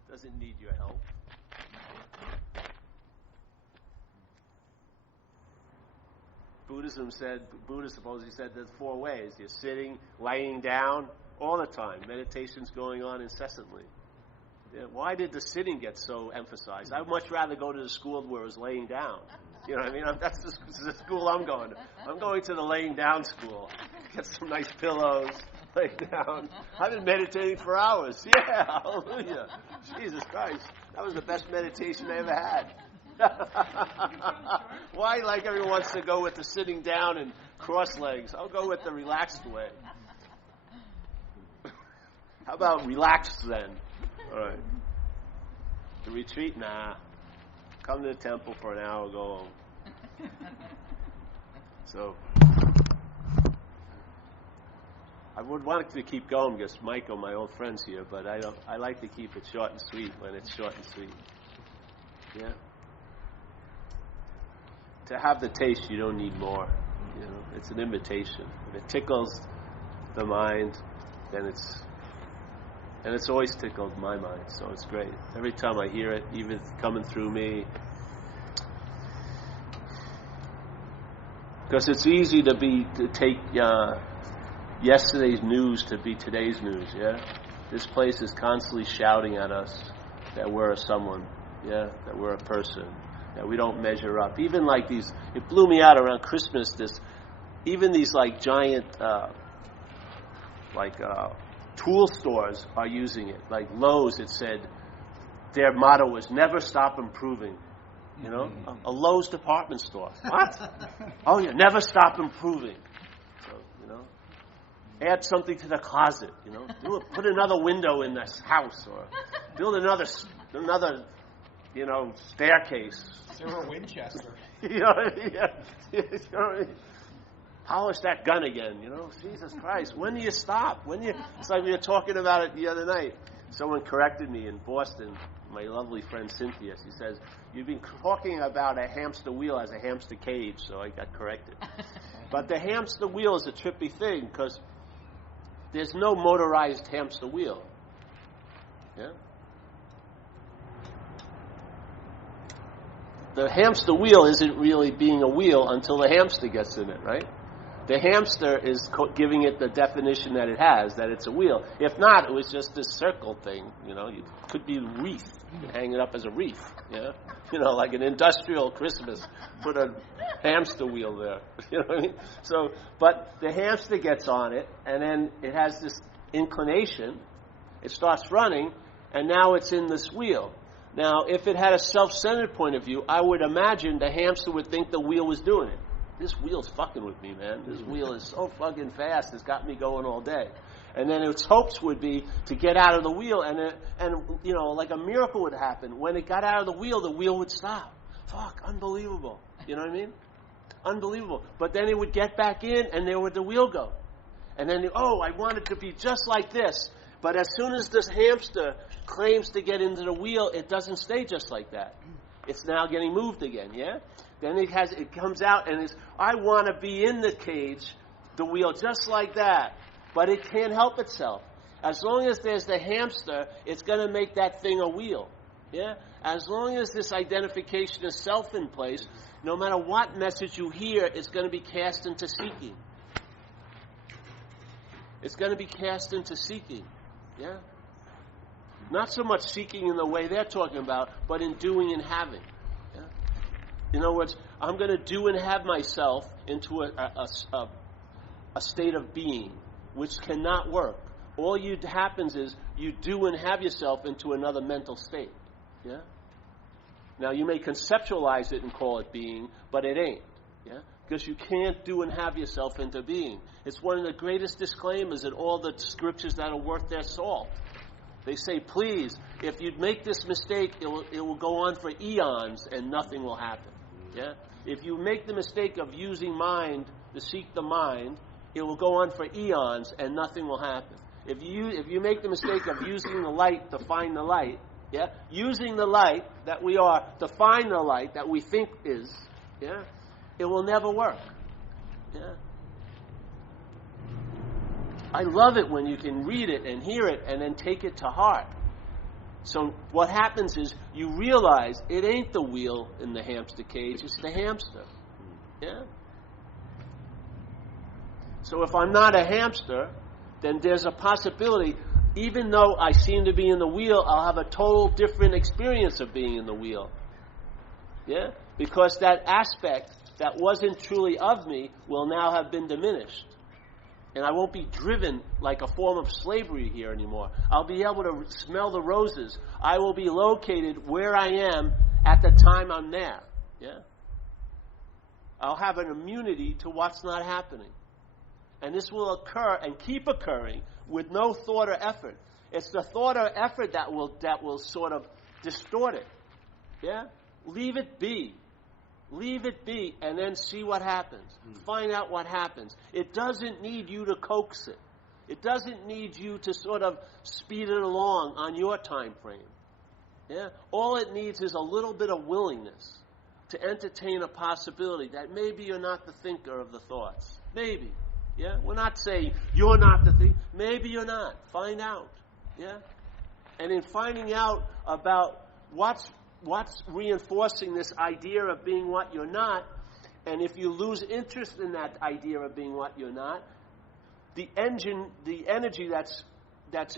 Doesn't need your help. Buddha supposedly said there's 4 ways. You're sitting, laying down, all the time. Meditation's going on incessantly. Yeah, why did the sitting get so emphasized? I'd much rather go to the school where it was laying down. You know what I mean? That's the school I'm going to. I'm going to the laying down school. Get some nice pillows, lay down. I've been meditating for hours. Yeah, hallelujah. Jesus Christ. That was the best meditation I ever had. Why, like everyone wants to go with the sitting down and cross legs? I'll go with the relaxed way. How about relaxed then? All right. The retreat? Nah. Come to the temple for an hour, go home. So, I would want to keep going because Michael, my old friend's here, but I like to keep it short and sweet when it's short and sweet. Yeah. To have the taste, you don't need more. You know, it's an invitation. If it tickles the mind, then it's always tickled my mind, so it's great. Every time I hear it, even coming through me, because it's easy to take yesterday's news to be today's news. Yeah, this place is constantly shouting at us that we're someone. Yeah, that we're a person. That we don't measure up. Even like these, it blew me out around Christmas. Even these like giant, tool stores are using it. Like Lowe's, it said their motto was "Never stop improving." You know, a Lowe's department store. What? Oh yeah, never stop improving. So add something to the closet. Put another window in this house, or build another. Staircase. Sarah Winchester. You know what I mean? Polish that gun again, Jesus Christ. When do you stop? It's like we were talking about it the other night. Someone corrected me in Boston, my lovely friend Cynthia. She says, you've been talking about a hamster wheel as a hamster cage, so I got corrected. But the hamster wheel is a trippy thing because there's no motorized hamster wheel. Yeah? The hamster wheel isn't really being a wheel until the hamster gets in it, right? The hamster is giving it the definition that it has, that it's a wheel. If not, it was just this circle thing, It could be a wreath. You can hang it up as a wreath, yeah? Like an industrial Christmas. Put a hamster wheel there, you know what I mean? So, but the hamster gets on it, and then it has this inclination. It starts running, and now it's in this wheel. Now, if it had a self-centered point of view, I would imagine the hamster would think the wheel was doing it. This wheel's fucking with me, man. This wheel is so fucking fast. It's got me going all day. And then its hopes would be to get out of the wheel, and like a miracle would happen. When it got out of the wheel would stop. Fuck, unbelievable. You know what I mean? Unbelievable. But then it would get back in, and there would the wheel go. And then, I want it to be just like this. But as soon as this hamster claims to get into the wheel, it doesn't stay just like that. It's now getting moved again, yeah? Then it comes out and I want to be in the cage, the wheel, just like that. But it can't help itself. As long as there's the hamster, it's going to make that thing a wheel, yeah? As long as this identification of self in place, no matter what message you hear, it's going to be cast into seeking. It's going to be cast into seeking. Yeah? Not so much seeking in the way they're talking about, but in doing and having. Yeah? In other words, I'm going to do and have myself into a state of being, which cannot work. All happens is you do and have yourself into another mental state. Yeah? Now, you may conceptualize it and call it being, but it ain't. Yeah? Because you can't do and have yourself into being. It's one of the greatest disclaimers in all the scriptures that are worth their salt. They say, please, if you make this mistake, it will go on for eons and nothing will happen. Yeah? If you make the mistake of using mind to seek the mind, it will go on for eons and nothing will happen. If you make the mistake of using the light to find the light, yeah, using the light that we are to find the light that we think is, yeah, it will never work. Yeah. I love it when you can read it and hear it and then take it to heart. So what happens is you realize it ain't the wheel in the hamster cage, it's the hamster. Yeah? So if I'm not a hamster, then there's a possibility, even though I seem to be in the wheel, I'll have a total different experience of being in the wheel. Yeah? Because that aspect that wasn't truly of me will now have been diminished. And I won't be driven like a form of slavery here anymore. I'll be able to smell the roses. I will be located where I am at the time I'm there. Yeah? I'll have an immunity to what's not happening. And this will occur and keep occurring with no thought or effort. It's the thought or effort that will sort of distort it. Yeah? Leave it be. Leave it be and then see what happens. Find out what happens. It doesn't need you to coax it. It doesn't need you to sort of speed it along on your time frame. Yeah? All it needs is a little bit of willingness to entertain a possibility that maybe you're not the thinker of the thoughts. Maybe. Yeah? We're not saying you're not the thing. Maybe you're not. Find out. Yeah? And in finding out about what's reinforcing this idea of being what you're not, and if you lose interest in that idea of being what you're not, the energy that's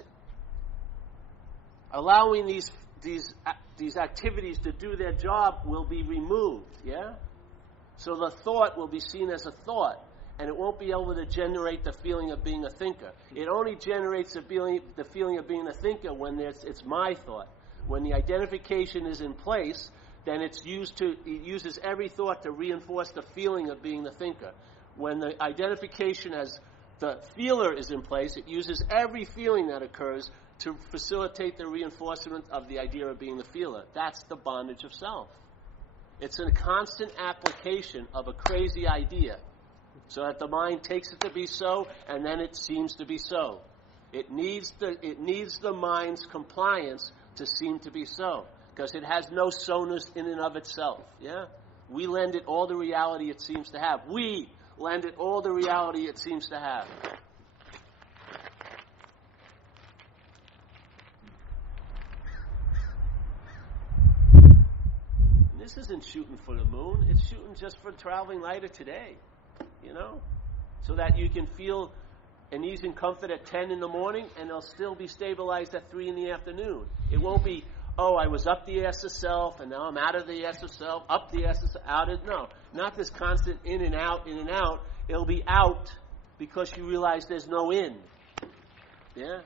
allowing these activities to do their job will be removed. Yeah? So the thought will be seen as a thought, and it won't be able to generate the feeling of being a thinker. It only generates the feeling of being a thinker when it's my thought. When the identification is in place, then it uses every thought to reinforce the feeling of being the thinker. When the identification as the feeler is in place, it uses every feeling that occurs to facilitate the reinforcement of the idea of being the feeler. That's the bondage of self. It's a constant application of a crazy idea, so that the mind takes it to be so, and then it seems to be so. It needs the mind's compliance to seem to be so, because it has no so-ness in and of itself. Yeah? We lend it all the reality it seems to have. We lend it all the reality it seems to have. And this isn't shooting for the moon. It's shooting just for traveling light of today. You know? So that you can feel an ease and comfort at 10 in the morning, and they'll still be stabilized at 3 in the afternoon. It won't be, oh, I was up the S of self, and now I'm out of the S of self, up the S of self, out of, no. Not this constant in and out, in and out. It'll be out because you realize there's no in. Yeah?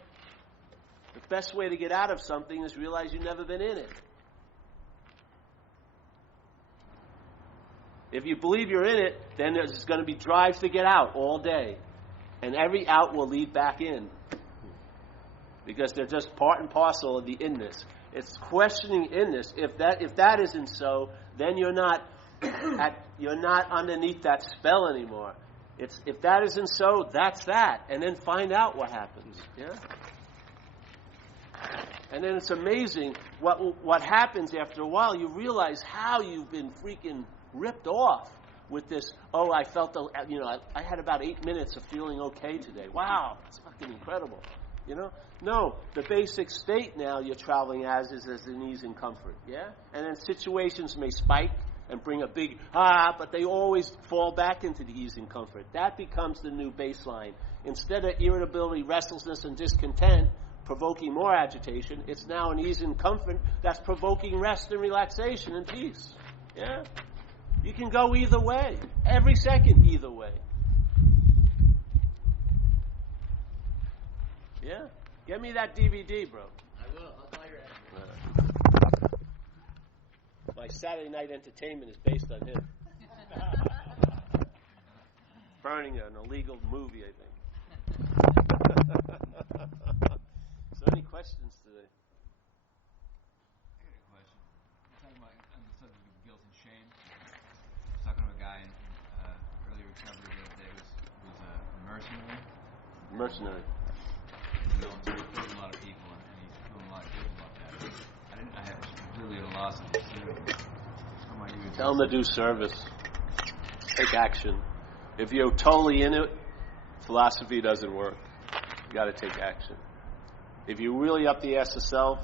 The best way to get out of something is realize you've never been in it. If you believe you're in it, then there's going to be drives to get out all day. And every out will lead back in. Because they're just part and parcel of the inness. It's questioning inness. If that isn't so, then you're not underneath that spell anymore. If that isn't so, that's that. And then find out what happens. Yeah? And then it's amazing what happens after a while. You realize how you've been freaking ripped off with this, oh, I felt, I had about 8 minutes of feeling okay today. Wow, that's fucking incredible. You know? No, the basic state now you're traveling as is as an ease and comfort. Yeah? And then situations may spike and bring a big, but they always fall back into the ease and comfort. That becomes the new baseline. Instead of irritability, restlessness, and discontent provoking more agitation, it's now an ease and comfort that's provoking rest and relaxation and peace. Yeah? You can go either way. Every second, either way. Yeah? Get me that DVD, bro. I will. I'll call your address. My Saturday night entertainment is based on him. Burning an illegal movie, I think. So, any questions today? I got a question. We're talking about on the subject of guilt and shame. I was talking to a guy in early recovery the other day who was a mercenary. Mercenary. In the military, killed a lot of people, and he's feeling a lot of guilt about that. I was completely at a loss of consider. Tell him to do service. Take action. If you're totally in it, philosophy doesn't work. You got to take action. If you're really up the ass of self,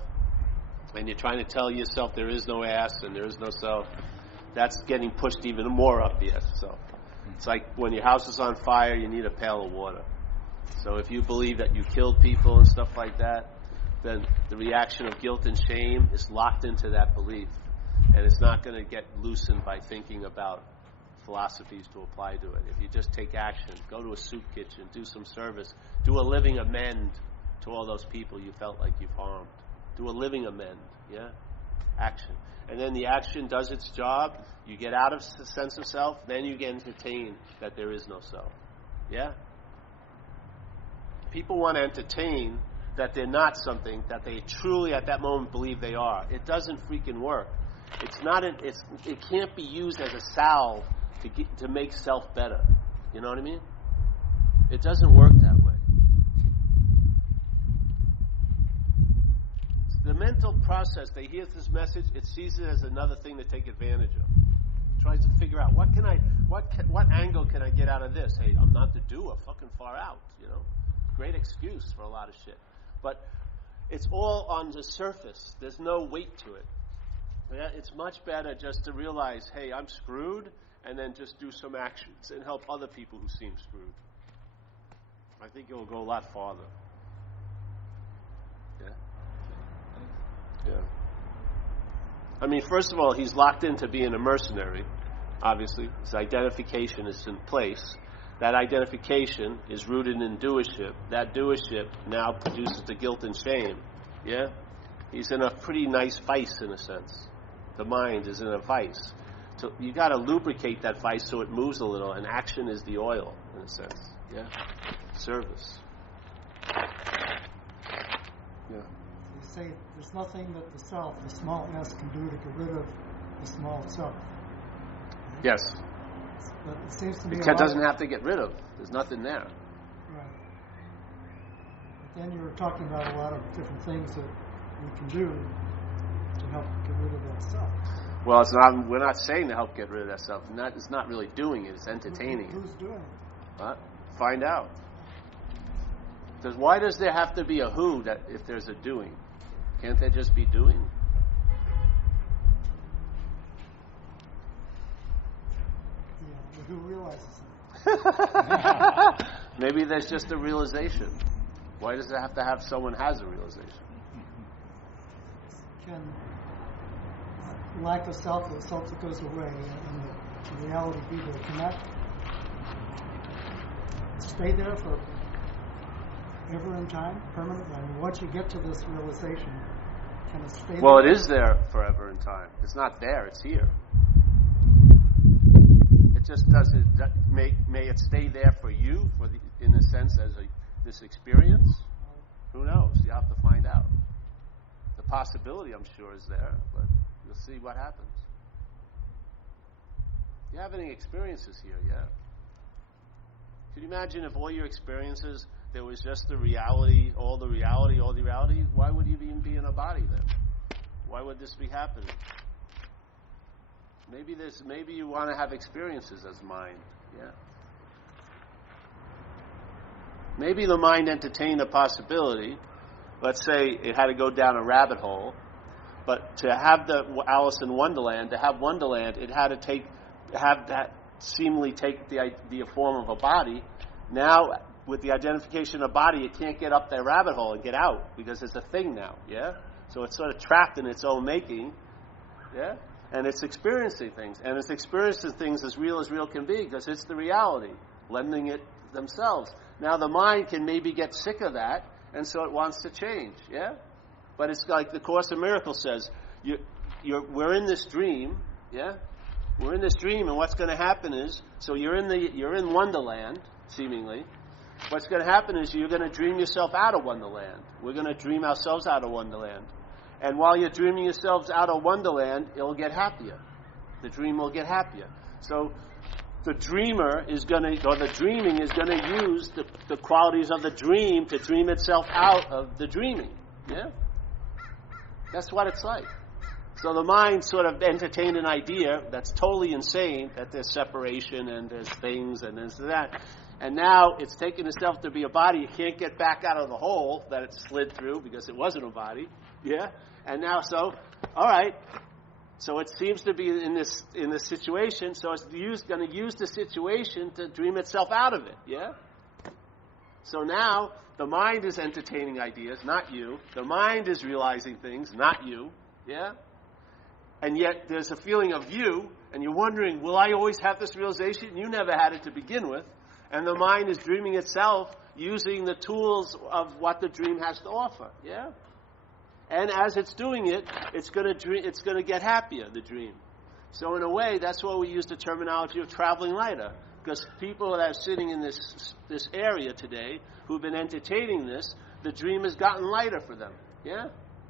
and you're trying to tell yourself there is no ass and there is no self, that's getting pushed even more up the ass of self. It's like when your house is on fire, you need a pail of water. So if you believe that you killed people and stuff like that, then the reaction of guilt and shame is locked into that belief. And it's not going to get loosened by thinking about philosophies to apply to it. If you just take action, go to a soup kitchen, do some service, do a living amend to all those people you felt like you've harmed. Do a living amend, yeah? Action. And then the action does its job. You get out of the sense of self, then you get entertained that there is no self. Yeah? People want to entertain that they're not something that they truly at that moment believe they are. It doesn't freaking work. It's not. It can't be used as a salve to make self better. You know what I mean? It doesn't work that way. The mental process, they hear this message, it sees it as another thing to take advantage of. It tries to figure out what angle can I get out of this? Hey, I'm not the doer, fucking far out. You know, great excuse for a lot of shit. But it's all on the surface. There's no weight to it. Yeah, it's much better just to realize, hey, I'm screwed, and then just do some actions and help other people who seem screwed. I think it will go a lot farther. Yeah? Yeah. I mean, first of all, he's locked into being a mercenary, obviously. His identification is in place. That identification is rooted in doership. That doership now produces the guilt and shame. Yeah? He's in a pretty nice vice, in a sense. The mind is in a vice. So you got to lubricate that vice so it moves a little, and action is the oil, in a sense. Yeah? Service. Yeah. You say there's nothing that the self, the small s, can do to get rid of the small self. Yes. But it seems to me it doesn't have to get rid of. There's nothing there. Right. But then you were talking about a lot of different things that we can do to help get rid of that self. Well, it's not. We're not saying to help get rid of that self. It's not really doing it. It's entertaining it. Who's doing it? What? Find out. Because why does there have to be a who that if there's a doing? Can't there just be doing? Yeah, but who realizes it? Maybe there's just a realization. Why does it have to have someone has a realization? Can lack of self, the self that goes away, and the reality be there, can that stay there for ever in time, permanently? I mean, once you get to this realization, can it stay there? Well, it is there forever in time. It's not there, it's here. It just doesn't, may it stay there for you, in a sense, as this experience? Who knows? You have to find out. The possibility, I'm sure, is there, but you'll see what happens. You have any experiences here, yeah? Could you imagine if all your experiences, there was just the reality, all the reality? Why would you even be in a body then? Why would this be happening? Maybe you want to have experiences as mind, yeah? Maybe the mind entertained a possibility. Let's say it had to go down a rabbit hole, but to have the Alice in Wonderland, to have Wonderland, it had to have that seemingly take the form of a body. Now, with the identification of body, it can't get up that rabbit hole and get out because it's a thing now, yeah? So it's sort of trapped in its own making, yeah? And it's experiencing things. And it's experiencing things as real can be because it's the reality, lending it themselves. Now, the mind can maybe get sick of that, and so it wants to change, yeah? But it's like the Course in Miracles says, we're in this dream, yeah? We're in this dream, and what's going to happen is, so you're in Wonderland, seemingly. What's going to happen is you're going to dream yourself out of Wonderland. We're going to dream ourselves out of Wonderland. And while you're dreaming yourselves out of Wonderland, it'll get happier. The dream will get happier. So the dreamer is going to, or the dreaming is going to use the qualities of the dream to dream itself out of the dreaming. Yeah? That's what it's like. So the mind sort of entertained an idea that's totally insane, that there's separation and there's things and there's that. And now it's taken itself to be a body. You can't get back out of the hole that it slid through because it wasn't a body. Yeah? And now, so, all right. So it seems to be in this situation. So it's going to use the situation to dream itself out of it. Yeah? So now the mind is entertaining ideas, not you. The mind is realizing things, not you. Yeah? And yet there's a feeling of you, and you're wondering, will I always have this realization? You never had it to begin with. And the mind is dreaming itself using the tools of what the dream has to offer. Yeah? And as it's doing it, it's going to get happier, the dream. So in a way, that's why we use the terminology of traveling lighter. Because people that are sitting in this area today who've been entertaining this, the dream has gotten lighter for them. Yeah?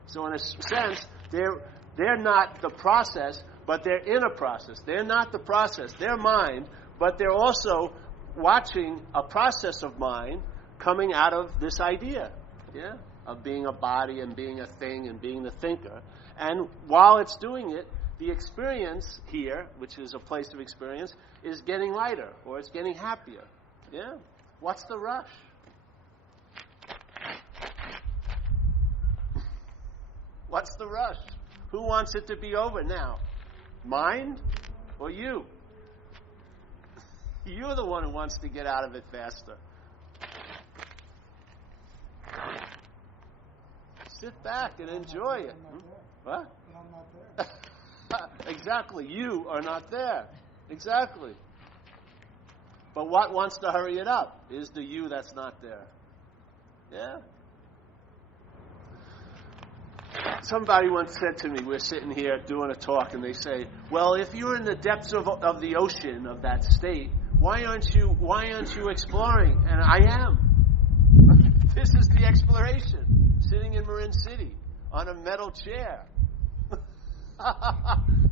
So in a sense, they're not the process, but they're in a process. They're not the process. They're mind, but they're also watching a process of mind coming out of this idea, yeah, of being a body and being a thing and being the thinker. And while it's doing it, the experience here, which is a place of experience, is getting lighter or it's getting happier. Yeah? What's the rush? What's the rush? Who wants it to be over now? Mind or you? You're the one who wants to get out of it faster. Sit back and enjoy it. What? But I'm not there. Exactly. You are not there. Exactly. But what wants to hurry it up is the you that's not there. Yeah? Somebody once said to me, we're sitting here doing a talk, and they say, well, if you're in the depths of the ocean of that state, why aren't you exploring? And I am. This is the exploration. Sitting in Marin City on a metal chair.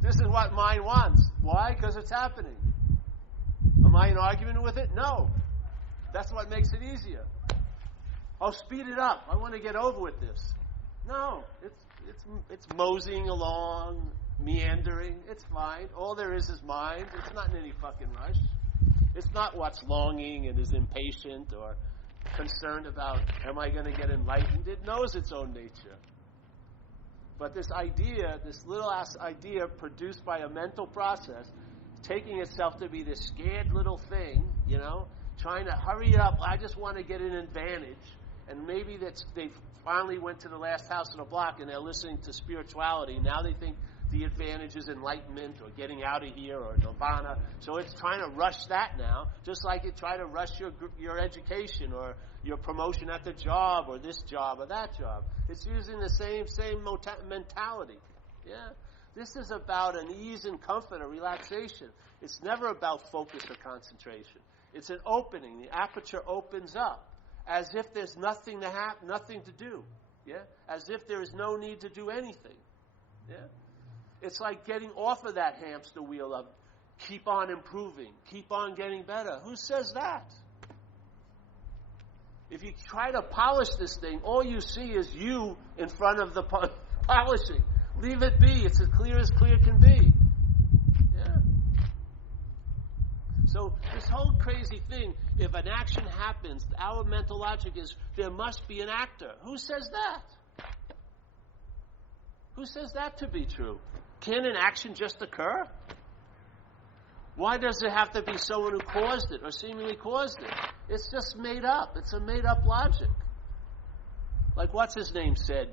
This is what mind wants. Why? Because it's happening. Am I in argument with it? No. That's what makes it easier. Oh, speed it up. I want to get over with this. No, it's moseying along, meandering. It's fine. All there is mind. It's not in any fucking rush. It's not what's longing and is impatient or concerned about, am I going to get enlightened? It knows its own nature. But this idea, this little ass idea produced by a mental process, taking itself to be this scared little thing, trying to hurry it up. I just want to get an advantage. And maybe they finally went to the last house on the block and they're listening to spirituality. Now they think the advantage is enlightenment or getting out of here or nirvana. So it's trying to rush that now, just like it tried to rush your education or your promotion at the job or this job or that job. It's using the same mentality. Yeah? This is about an ease and comfort, a relaxation. It's never about focus or concentration. It's an opening. The aperture opens up as if there's nothing to do. Yeah? As if there is no need to do anything. Yeah? It's like getting off of that hamster wheel of keep on improving, keep on getting better. Who says that? If you try to polish this thing, all you see is you in front of the polishing. Leave it be. It's as clear can be. Yeah. So this whole crazy thing, if an action happens, our mental logic is there must be an actor. Who says that? Who says that to be true? Can an action just occur? Why does it have to be someone who caused it or seemingly caused it? It's just made up. It's a made-up logic. Like what's his name said,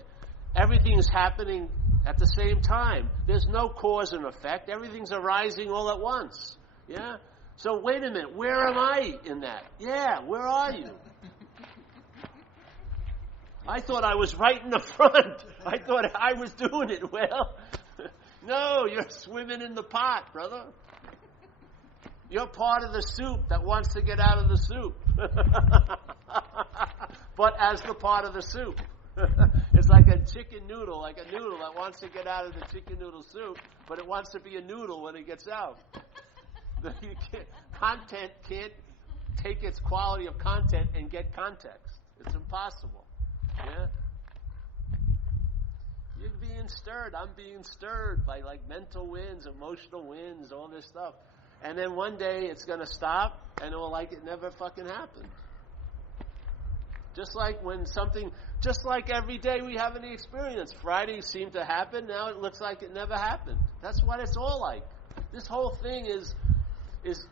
everything is happening at the same time. There's no cause and effect. Everything's arising all at once. Yeah? So wait a minute, where am I in that? Yeah, where are you? I thought I was right in the front. I thought I was doing it well. No, you're swimming in the pot, brother. You're part of the soup that wants to get out of the soup. But as the part of the soup. It's like a chicken noodle, like a noodle that wants to get out of the chicken noodle soup, but it wants to be a noodle when it gets out. Content can't take its quality of content and get context. It's impossible. Yeah? You're being stirred. I'm being stirred by like mental winds, emotional winds, all this stuff. And then one day it's going to stop and it will like it never fucking happened. Just like every day we have any experience. Friday seemed to happen, now it looks like it never happened. That's what it's all like. This whole thing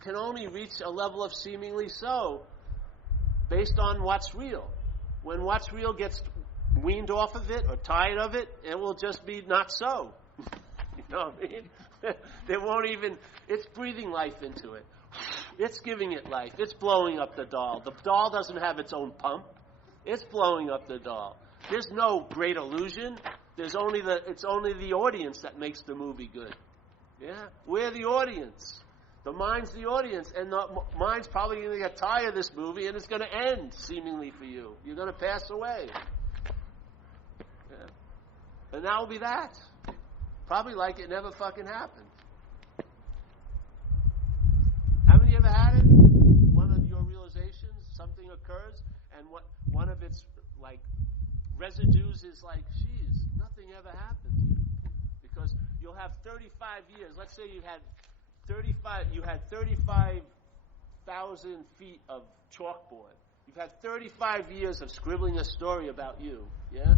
can only reach a level of seemingly so based on what's real. When what's real gets weaned off of it or tired of it, it will just be not so. You know what I mean? They won't even, it's breathing life into it. It's giving it life. It's blowing up the doll. The doll doesn't have its own pump. It's blowing up the doll. There's no great illusion. It's only the audience that makes the movie good. Yeah? We're the audience. The mind's the audience, and the mind's probably going to get tired of this movie, and it's going to end, seemingly, for you. You're going to pass away. Yeah. And that will be that. Probably like it never fucking happened. Haven't you ever had it? One of your realizations, something occurs, and one of its like residues is like, geez, nothing ever happened here. Because you'll have 35 years. Let's say you had 35,000 feet of chalkboard. You've had 35 years of scribbling a story about you, yeah?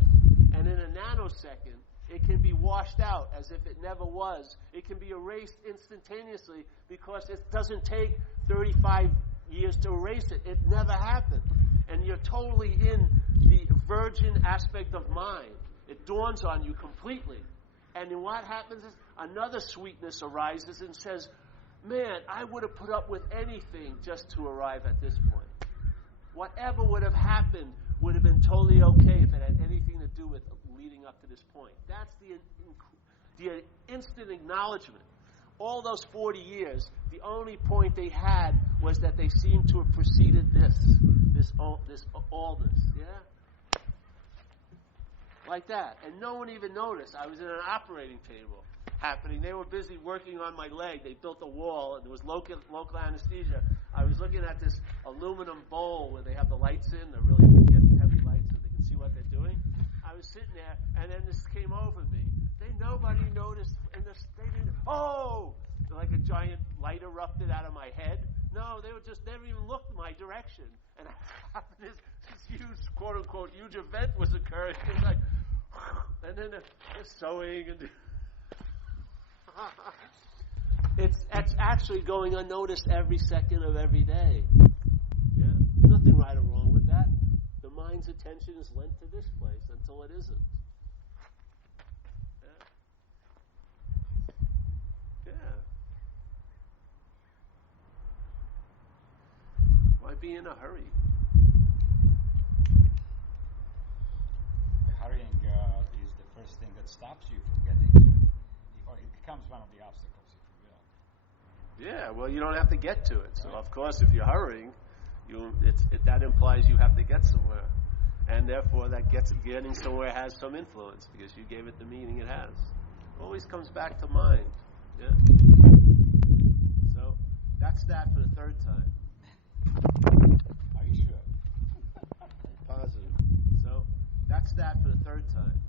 And in a nanosecond, it can be washed out as if it never was. It can be erased instantaneously because it doesn't take 35 years to erase it. It never happened. And you're totally in the virgin aspect of mind. It dawns on you completely. And then what happens is another sweetness arises and says, man, I would have put up with anything just to arrive at this point. Whatever would have happened would have been totally okay if it had anything to do with leading up to this point. That's the instant acknowledgement. All those 40 years, the only point they had was that they seemed to have preceded all this, yeah? Like that. And no one even noticed. I was in an operating table happening. They were busy working on my leg. They built a wall, and there was local anesthesia. I was looking at this aluminum bowl where they have the lights in. They're really heavy lights so they can see what they're doing. I was sitting there, and then this came over me. Nobody noticed. They didn't. Oh! Like a giant light erupted out of my head. No, they never even looked my direction. And this huge, quote unquote, huge event was occurring. It was like, and then they're sewing and. It's actually going unnoticed every second of every day. Yeah, nothing right or wrong with that. The mind's attention is lent to this place until it isn't. Yeah. Why be in a hurry? The hurrying is the first thing that stops you from getting to it. Or it becomes one of the obstacles, if you will. Yeah, well, you don't have to get to it. So, of course, if you're hurrying, that implies you have to get somewhere. And therefore, getting somewhere has some influence because you gave it the meaning it has. It always comes back to mind. Yeah. So, that's that for the third time. Are you sure? Positive. So, that's that for the third time.